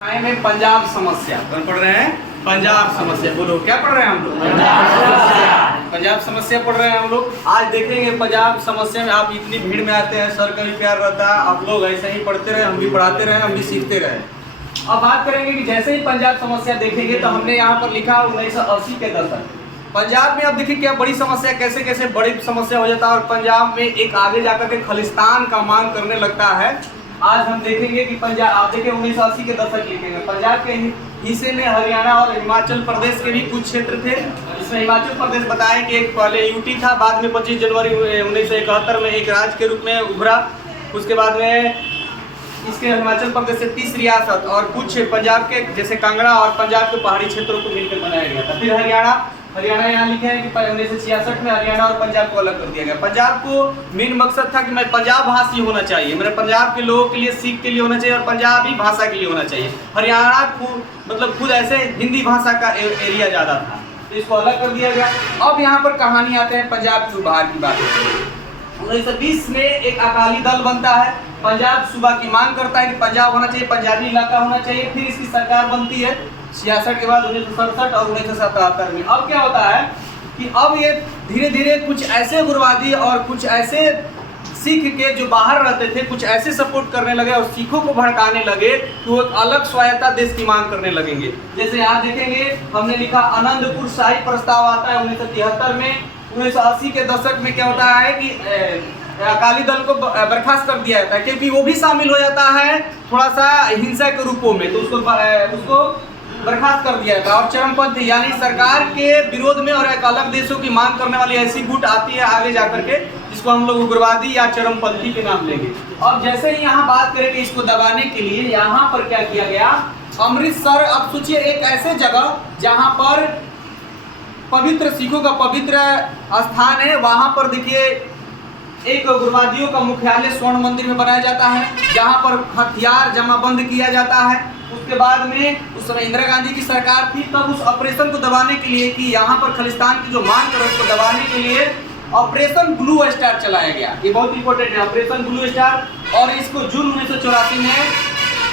में पंजाब समस्या कौन पढ़ रहे हैं? पंजाब समस्या। बोलो क्या पढ़ रहे हैं हम लोग? पंजाब समस्या पढ़ रहे हैं हम लोग। आज देखेंगे पंजाब समस्या में। आप इतनी भीड़ में आते हैं, सर का भी प्यार रहता है, आप लोग ऐसे ही पढ़ते रहे, हम भी पढ़ाते रहे, हम भी सीखते रहे। अब बात करेंगे कि जैसे ही पंजाब समस्या देखेंगे तो हमने यहाँ पर लिखा 1980 के दशक। पंजाब में अब देखिए क्या बड़ी समस्या, कैसे कैसे बड़ी समस्या हो जाता है और पंजाब में एक आगे जाकर के खालिस्तान का मांग करने लगता है। आज हम देखेंगे कि पंजाब, आप देखिए 1980 के दशक लिखेंगे। पंजाब के हिस्से में हरियाणा और हिमाचल प्रदेश के भी कुछ क्षेत्र थे। इसमें हिमाचल प्रदेश बताएं कि एक पहले यूटी था, बाद में 25 जनवरी 1971 में एक राज्य के रूप में उभरा। उसके बाद में इसके हिमाचल प्रदेश से 30 रियासत और कुछ पंजाब के जैसे कांगड़ा और पंजाब के पहाड़ी क्षेत्रों को मिलकर बनाया गया था। फिर हरियाणा यहाँ लिखे हैं कि 1966 में हरियाणा और पंजाब को अलग कर दिया गया। पंजाब को मेन मकसद था कि मैं पंजाब भाषी होना चाहिए, मेरे पंजाब के लोगों के लिए, सिख के लिए होना चाहिए और पंजाबी भाषा के लिए होना चाहिए। हरियाणा खुद ऐसे हिंदी भाषा का एरिया ज़्यादा था, तो इसको अलग कर दिया गया। अब यहाँ पर कहानी आते हैं पंजाब के बाहर की बात। 1920 में एक अकाली दल बनता है, पंजाब सूबा की मांग करता है कि पंजाब होना चाहिए, पंजाबी इलाका होना चाहिए। फिर इसकी सरकार बनती है 66 के बाद 1967 और 1977 में। अब क्या होता है कि अब ये धीरे धीरे कुछ ऐसे उग्रवादी और कुछ ऐसे सिख के जो बाहर रहते थे, कुछ ऐसे सपोर्ट करने लगे और सिखों को भड़काने लगे कि वो अलग स्वायत्ता देश की मांग करने लगेंगे। जैसे यहाँ देखेंगे हमने लिखा आनंदपुर शाही प्रस्ताव आता है 1973 में। 1980 के दशक में क्या होता है कि अकाली दल को बर्खास्त कर दिया जाता है क्योंकि वो भी शामिल हो जाता है थोड़ा सा हिंसा के रूपों में, तो उसको बर्खास्त कर दिया जाता है। और चरमपंथी यानी सरकार के विरोध में और एक अलग देशों की मांग करने वाली ऐसी गुट आती है आगे जाकर के, जिसको हम लोग उग्रवादी या चरमपंथी के नाम लेंगे। अब जैसे ही यहाँ बात करें कि इसको दबाने के लिए यहाँ पर क्या किया गया, अमृतसर, अब सोचिए एक ऐसे जगह जहाँ पर पवित्र सिखों का पवित्र स्थान है, वहाँ पर देखिए एक उग्रवादियों का मुख्यालय स्वर्ण मंदिर में बनाया जाता है, जहाँ पर हथियार जमाबंद किया जाता है। उसके बाद में उस समय इंदिरा गांधी की सरकार थी, तब उस ऑपरेशन को दबाने के लिए कि यहाँ पर खालिस्तान की जो मांग कर उसको दबाने के लिए ऑपरेशन ब्लू स्टार चलाया गया। ये बहुत इंपॉर्टेंट है, ऑपरेशन ब्लू स्टार, और इसको जून 1984 में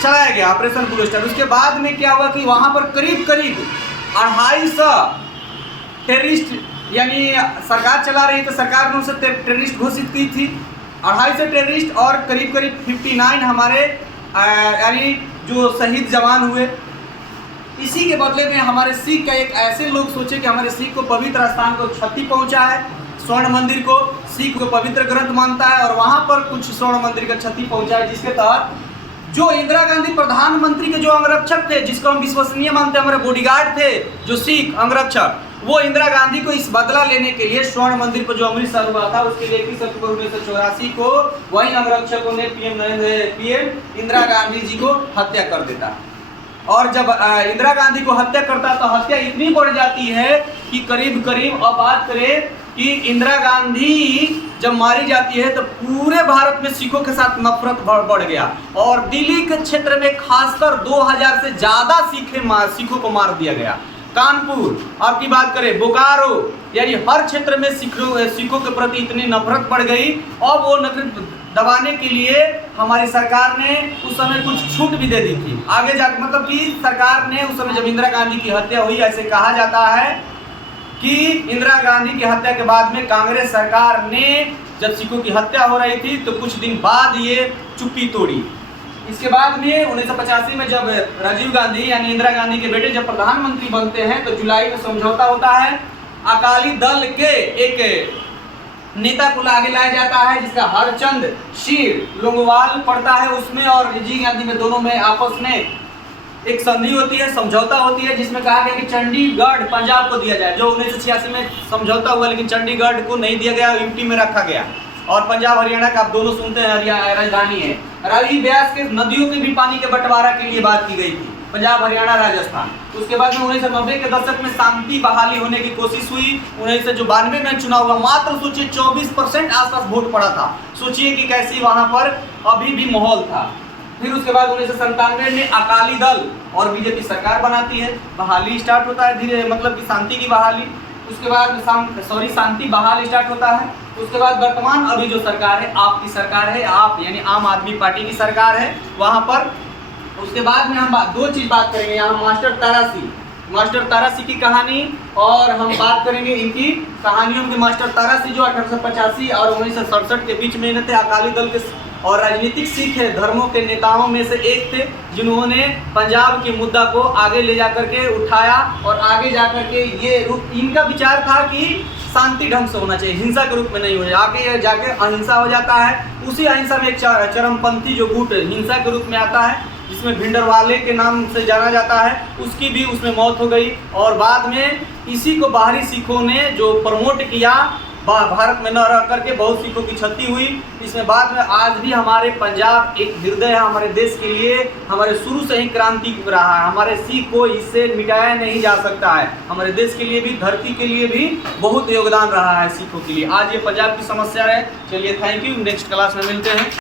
चलाया गया ऑपरेशन ब्लू स्टार। उसके बाद में क्या हुआ कि वहाँ पर करीब 250 टेररिस्ट, यानी सरकार चला रही तो सरकार ने उसे टेररिस्ट घोषित की थी, 250 टेररिस्ट और करीब 59 हमारे यानी जो शहीद जवान हुए। इसी के बदले में हमारे सिख का एक ऐसे लोग सोचे कि हमारे सिख को पवित्र स्थान को क्षति पहुंचा है, स्वर्ण मंदिर को सिख को पवित्र ग्रंथ मानता है और वहां पर कुछ स्वर्ण मंदिर का क्षति पहुंचा है, जिसके तहत जो इंदिरा गांधी प्रधानमंत्री के जो अंगरक्षक थे, जिसको हम विश्वसनीय मानते हैं, हमारे बॉडीगार्ड थे जो सिख अंगरक्षक, वो इंदिरा गांधी को इस बदला लेने के लिए स्वर्ण मंदिर पर जो अमृतसर हुआ था उसके लिए 21 अक्टूबर 1984 को वही अंगरक्षकों ने पीएम इंदिरा गांधी जी को हत्या कर देता। और जब इंदिरा गांधी को हत्या करता तो हत्या इतनी बढ़ जाती है कि करीब अब बात करें कि इंदिरा गांधी जब मारी जाती है तो पूरे भारत में सिखों के साथ नफरत बढ़ गया और दिल्ली के क्षेत्र में खासकर 2000 से ज्यादा सिखों को मार दिया गया। कानपुर आपकी बात करें, बोकारो, यानी हर क्षेत्र में सिखों के प्रति इतनी नफरत बढ़ गई। और वो नफरत दबाने के लिए हमारी सरकार ने उस समय कुछ छूट भी दे दी थी आगे जाकर, मतलब कि सरकार ने उस समय जब इंदिरा गांधी की हत्या हुई, ऐसे कहा जाता है कि इंदिरा गांधी की हत्या के बाद में कांग्रेस सरकार ने जब सिखों की हत्या हो रही थी तो कुछ दिन बाद ये चुप्पी तोड़ी। इसके बाद में 1985 में जब राजीव गांधी यानी इंदिरा गांधी के बेटे जब प्रधानमंत्री बनते हैं तो जुलाई में समझौता होता है। अकाली दल के एक नेता को आगे लाया जाता है जिसका हरचंद सिंह लोंगोवाल पड़ता है उसमें, और राजीव गांधी में दोनों में आपस में एक संधि होती है, समझौता होती है, जिसमें कहा गया कि चंडीगढ़ पंजाब को दिया जाए। जो 1986 में समझौता हुआ लेकिन चंडीगढ़ को नहीं दिया गया, यूटी में रखा गया। और पंजाब हरियाणा का आप दोनों सुनते हैं राजधानी है। रावी ब्यास के नदियों के भी पानी के बंटवारा के लिए बात की गई थी, पंजाब हरियाणा राजस्थान। उसके बाद में 1990 के दशक में शांति बहाली होने की कोशिश हुई। 1992 में चुनाव हुआ, मात्र सोचिए 24% आसपास वोट पड़ा था। सोचिए कि कैसी वहां पर अभी भी माहौल था। फिर उसके बाद 1997 में अकाली दल और बीजेपी सरकार बनाती है, बहाली स्टार्ट होता है धीरे, मतलब कि शांति की बहाली। उसके बाद शांति बहाल स्टार्ट होता है। उसके बाद वर्तमान अभी जो सरकार है आपकी सरकार है, आप यानी आम आदमी पार्टी की सरकार है। वहाँ पर उसके बाद में हम दो चीज बात करेंगे यहाँ, मास्टर तारासी की कहानी, और हम बात करेंगे इनकी कहानियों की। मास्टर तारासी जो 1885 और 1967 के बीच में थे, अकाली दल के और राजनीतिक सिख धर्मों के नेताओं में से एक थे, जिन्होंने पंजाब के मुद्दा को आगे ले जाकर के उठाया और आगे जाकर के ये रूप, इनका विचार था कि शांति ढंग से होना चाहिए, हिंसा के रूप में नहीं हो जाए। आगे जाके अहिंसा हो जाता है। उसी अहिंसा में एक चरमपंथी जो गुट हिंसा के रूप में आता है, जिसमें भिंडरवाले के नाम से जाना जाता है, उसकी भी उसमें मौत हो गई। और बाद में इसी को बाहरी सिखों ने जो प्रमोट किया, भारत में न रह करके बहुत सिखों की क्षति हुई। इसमें बाद में आज भी हमारे पंजाब एक हृदय है हमारे देश के लिए, हमारे शुरू से ही क्रांति रहा है, हमारे सिख को इससे मिटाया नहीं जा सकता है। हमारे देश के लिए भी, धरती के लिए भी बहुत योगदान रहा है सिखों के लिए। आज ये पंजाब की समस्या है। चलिए, थैंक यू, नेक्स्ट क्लास में मिलते हैं।